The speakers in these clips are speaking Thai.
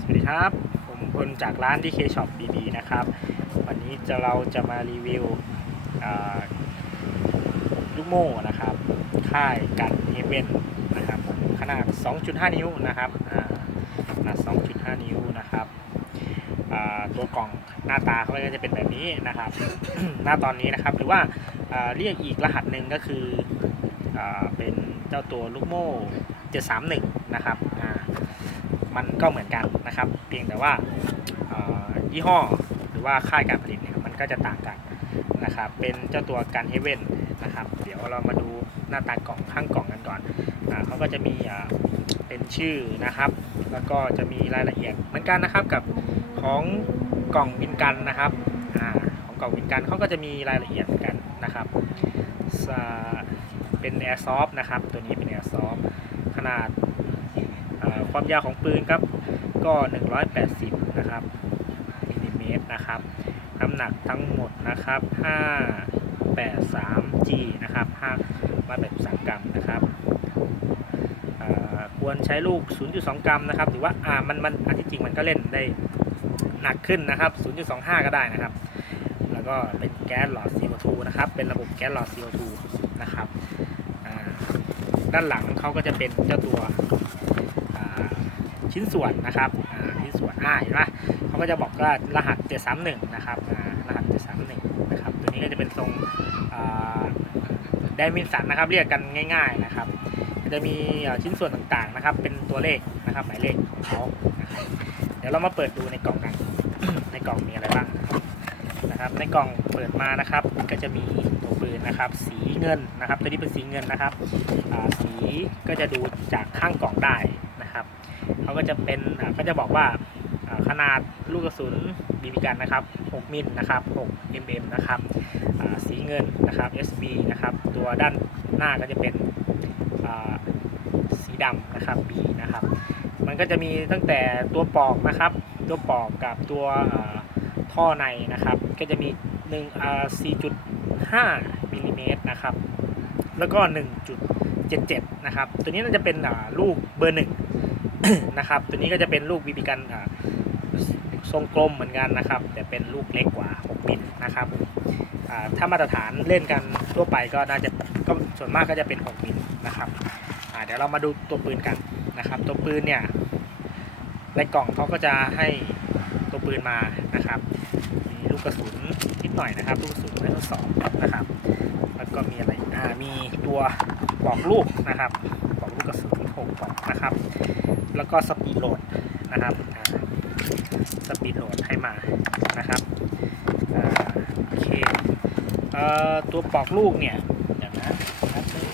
สวัสดีครับ ผมพลจากร้าน DK Shop ดีๆนะครับ วันนี้จะเราจะมารีวิวลูกโม่นะครับ ค่ายกันเอเวนนะครับ ขนาด 2.5 นิ้วนะครับขนาด 2.5 นิ้วนะครับตัวกล่องหน้าตาเขาก็จะเป็นแบบนี้นะครับ หน้าตอนนี้นะครับหรือว่าเรียกอีกรหัสหนึ่งก็คืออเป็นเจ้าตัวลูกโม่731 นะครับ มันก็เหมือนกันนะครับ เพียงแต่ว่ายี่ห้อหรือว่าค่ายการผลิตเนี่ยมันก็จะต่างกันนะครับ เป็นเจ้าตัวการเฮเว่นนะครับ เดี๋ยวเรามาดูหน้าตากล่องข้างกล่องกันก่อนอเขาก็จะมีเป็นชื่อนะครับ แล้วก็จะมีรายละเอียดเหมือนกันนะครับกับของกล่องวินกันนะครับอของกล่องวินกันเขาก็จะมีรายละเอียดเหมือนกันนะครับเป็นแอร์ซอฟนะครับ ตัวนี้เป็นแอร์ซอฟขนาด ความยาวของปืนครับก็ 180 นะครับมิลลิเมตรนะครับ น้ำหนักทั้งหมดนะครับ 583 G นะครับ583กรัมนะครับควรใช้ลูก 0.2 กรัมนะครับ หรือว่าอ่ามันมันอันที่จริงมันก็เล่นได้หนักขึ้นนะครับ 0.25 ก็ได้นะครับ แล้วก็เป็นแก๊สหลอด CO2 นะครับ เป็นระบบแก๊สหลอด CO2 นะครับด้านหลังเขาก็จะเป็นเจ้าตัว ชิ้นส่วนนะครับชิ้นส่วนอ่าเห็นไหมเขาก็จะบอกว่ารหัส731นะครับรหัส731นะครับตัวนี้ก็จะเป็นทรงไดมินสันนะครับเรียกกันง่าย ๆนะครับ จะมีชิ้นส่วนต่างๆนะครับ เป็นตัวเลขนะครับหมายเลขของเขานะครับเดี๋ยวเรามาเปิดดูในกล่องกันในกล่องมีอะไรบ้างนะครับ ในกล่องเปิดมานะครับ ก็จะมีตัวปืนนะครับ สีเงินนะครับ ตัวนี้เป็นสีเงินนะครับสีก็จะดูจากข้างกล่องได้ เขาก็จะเป็นอ่าก็จะบอกว่าขนาดลูกกระสุนบีบีกันนะครับ 6 มิลนะครับ 6 mm นะครับสีเงินนะครับ SB นะครับ ตัวด้านหน้าก็จะเป็นสีดำนะครับ B นะครับ มันก็จะมีตั้งแต่ตัวปอกนะครับ ตัวปอกกับตัวท่อในนะครับ ก็จะมี1อ่า4.5มิลลิเมตรนะครับ แล้วก็ 1.77 นะครับ ตัวนี้น่าจะเป็นลูกเบอร์หนึ่ง นะครับ ตัวนี้ก็จะเป็นลูกบีบีกันอ่าทรงกลมเหมือนกันนะครับ แต่เป็นลูกเล็กกว่า 6 มิลนะครับอ่าถ้ามาตรฐานเล่นกันทั่วไปก็น่าจะก็ส่วนมากก็จะเป็น 6 มิลนะครับอ่าเดี๋ยวเรามาดูตัวปืนกันนะครับ ตัวปืนเนี่ยในกล่องเขาก็จะให้ตัวปืนมานะครับ มีลูกกระสุนนิดหน่อยนะครับ ลูกกระสุนไว้ทดสอบนะครับ แล้วก็มีอะไรอ่ามีตัวบอกลูกนะครับบอกลูกกระสุนหกบอกนะครับ แล้วก็สปีดโหลดนะครับสปีดโหลดให้มานะครับอโอเคเออตัวปอกลูกเนี่ยเดี๋ยวนะนับเลย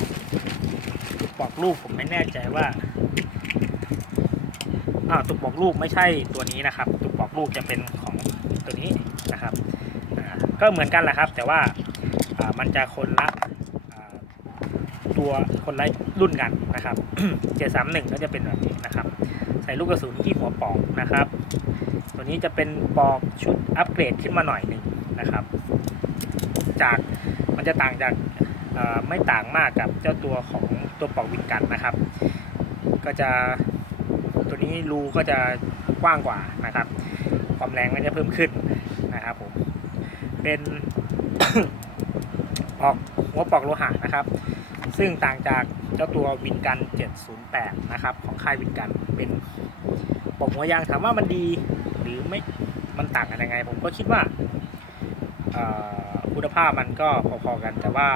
ตัวปอกลูกผมไม่แน่ใจว่าอ่าตัวปอกลูกไม่ใช่ตัวนี้นะครับ ตัวปอกลูกจะเป็นของตัวนี้นะครับก็เหมือนกันแหละครับ แต่ว่ามันจะคนละตัวคนละรุ่นกันนะครับ 731 ก็จะเป็นแบบนี้ ส่ลูกกระสุนที่หัวปอกนะครับ ตัวนี้จะเป็นปอกชุดอัปเกรดขึ้นมาหน่อยหนึ่งนะครับ จากมันจะต่างจากไม่ต่างมากกับเจ้าตัวของตัวปอกวิงกันนะครับ ก็จะตัวนี้รูก็จะกว้างกว่านะครับ ความแรงก็จะเพิ่มขึ้นนะครับผมเป็นออกหัวปอกโลหะนะครับ ซึ่งต่างจากเจ้าตัววินกัน 708 นะครับ ของค่ายวินกันเป็นปอกหัวยางถามว่ามันดีหรือไม่มันต่างกันยังไง ผมก็คิดว่าคุณภาพมันก็พอๆกันแต่ว่า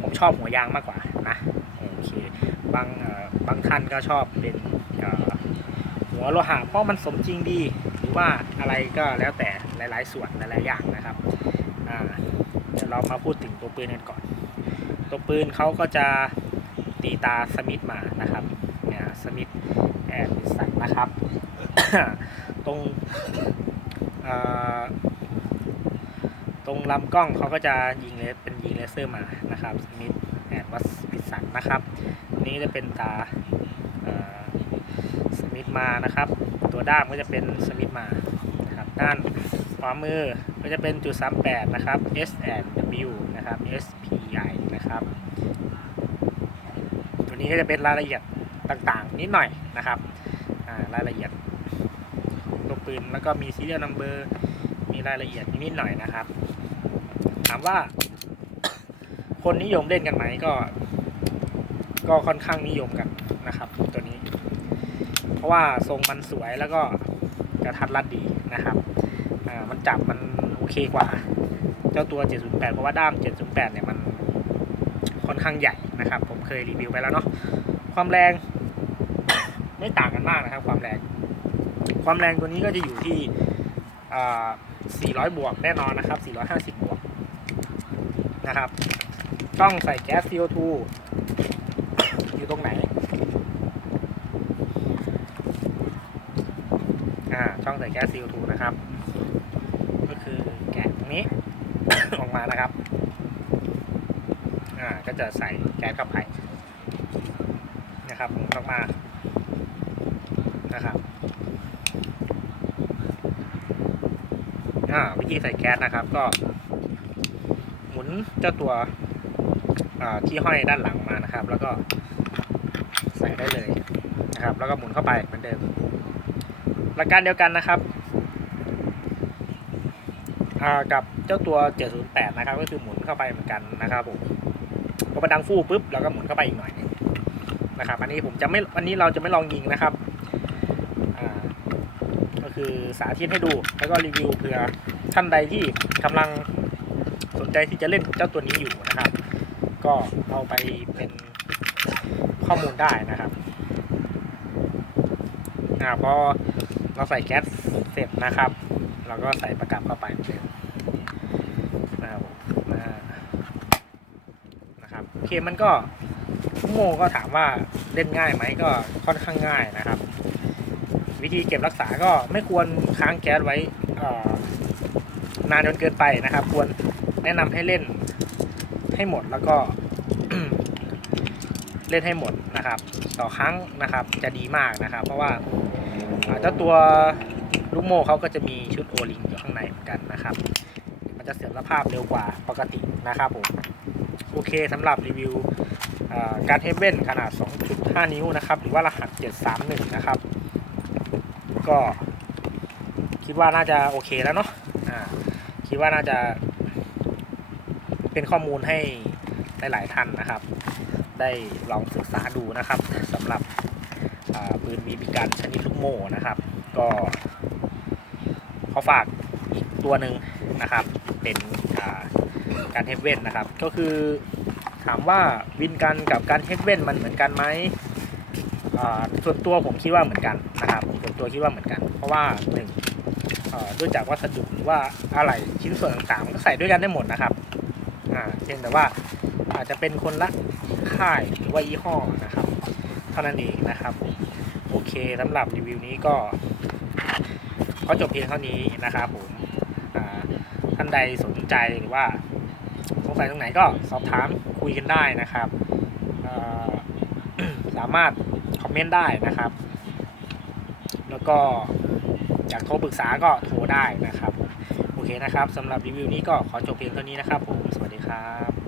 ผมชอบหัวยางมากกว่านะโอเคบางบางท่านก็ชอบเป็นหัวโลหะเพราะมันสมจริงดี หรือว่าอะไรก็แล้วแต่หลายๆส่วนหลายๆอย่างนะครับเดี๋ยวเรามาพูดถึงตัวปืนกันก่อน ตัวปืนเขาก็จะตีตาสมิธมานะครับเนี่ยสมิธแอนด์สันนะครับ ตรงตรงลำกล้องเขาก็จะยิงเลสเป็นยิงเลเซอร์มานะครับสมิธแอนด์วัสปิสันนะครับนนี้จะเป็นตาสมิธมานะครับ ตัวด้ามก็จะเป็นสมิธมานะครับด้าน วามือก็จะเป็นจุด 38 นะครับ S and W นะครับ SPI นะครับ ตัวนี้ก็จะเป็นรายละเอียดต่างๆ นิดหน่อยนะครับรายละเอียดตัวปืนแล้วก็มีซีเรียลนัมเบอร์มีรายละเอียดนิดหน่อยนะครับ ถามว่า คนนิยมเล่นกันไหมก็ ก็ค่อนข้างนิยมกันนะครับ ตัวนี้ เพราะว่าทรงมันสวยแล้วก็กระทัดรัดดีนะครับ จับมันโอเคกว่า เจ้าตัว 708 เพราะว่าด้าม 708 เนี่ยมันค่อนข้างใหญ่นะครับ ผมเคยรีวิวไปแล้วเนาะความแรง ไม่ต่างกันมากนะครับ ความแรง ความแรงตัวนี้ก็จะอยู่ที่อ่า400 บวกแน่นอนนะครับ 450 บวกนะครับ ต้องใส่แก๊ส CO2 อยู่ตรงไหนอ่าช่องใส่แก๊ส CO2 นะครับ ก็คือแกะตรง นี้ ออกมานะครับ อ่า ก็จะใส่แก๊สเข้าไปนะครับออกมา นะครับ อ่า วิธีใส่แก๊สนะครับ ก็ หมุนเจ้าตัวอ่าที่ห้อยด้านหลังมานะครับ แล้วก็ใส่ได้เลยนะครับ แล้วก็หมุนเข้าไปเหมือนเดิมหลักการเดียวกันนะครับ กับเจ้าตัว 708 นะครับ ก็คือหมุนเข้าไปเหมือนกันนะครับผมพอมันดังฟู่ปุ๊บเราก็หมุนเข้าไปอีกหน่อยนะครับ อันนี้ผมจะไม่อันนี้เราจะไม่ลองยิงนะครับก็คือสาธิตให้ดูแล้วก็รีวิวเผื่อท่านใดที่กำลังสนใจที่จะเล่นเจ้าตัวนี้อยู่นะครับ ก็เอาไปเป็นข้อมูลได้นะครับอ่าพอเราใส่แก๊สเสร็จนะครับ เราก็ใส่ประกับเข้าไปเหมือนเดิมนะครับผมนะครับเคมันก็โมก็ถามว่าเล่นง่ายไหมก็ค่อนข้างง่ายนะครับ วิธีเก็บรักษาก็ไม่ควรค้างแก๊สไว้นานจนเกินไปนะครับ ควรแนะนำให้เล่นให้หมดแล้วก็เล่นให้หมดนะครับ ต่อครั้งนะครับจะดีมากนะครับ เพราะว่าอ่าเจ้าตัว ลูกโม่เขาก็จะมีชุดโอลิงอยู่ข้างในเหมือนกันนะครับมันจะเสื่อมสภาพเร็วกว่าปกตินะครับผมโอเคสำหรับรีวิวการเทเว่นขนาด 2.5 นิ้วนะครับ หรือว่ารหัส 731 นะครับ ก็คิดว่าน่าจะโอเคแล้วเนาะอ่าคิดว่าน่าจะ เป็นข้อมูลให้หลายๆท่านนะครับ ได้ลองศึกษาดูนะครับสำหรับปืนบีบีกันชนิดลูกโม่นะครับ ก็ ขอฝากอีกตัวหนึ่งนะครับ เป็นการเฮฟเว่นนะครับ ก็คือถามว่าวินกันกับการเฮฟเว่นมันเหมือนกันไหมส่วนตัวผมคิดว่าเหมือนกันนะครับส่วนตัวคิดว่าเหมือนกัน เพราะว่าหนึ่งด้วยจากวัสดุหรือว่าอะไรชิ้นส่วนต่างๆมันก็ใส่ด้วยกันได้หมดนะครับเพียงแต่ว่าอาจจะเป็นคนละค่ายหรือว่ายี่ห้อนะครับ เท่านั้นเองนะครับ โอเคสำหรับรีวิวนี้ก็ ก็จบเพียงเท่านี้นะครับผมท่านใดสนใจหรือว่าสงสัยตรงไหนก็สอบถามคุยกันได้นะครับ สามารถคอมเมนต์ได้นะครับ แล้วก็อยากโทรปรึกษาก็โทรได้นะครับ โอเคนะครับสำหรับรีวิวนี้ก็ขอจบเพียงเท่านี้นะครับผม สวัสดีครับ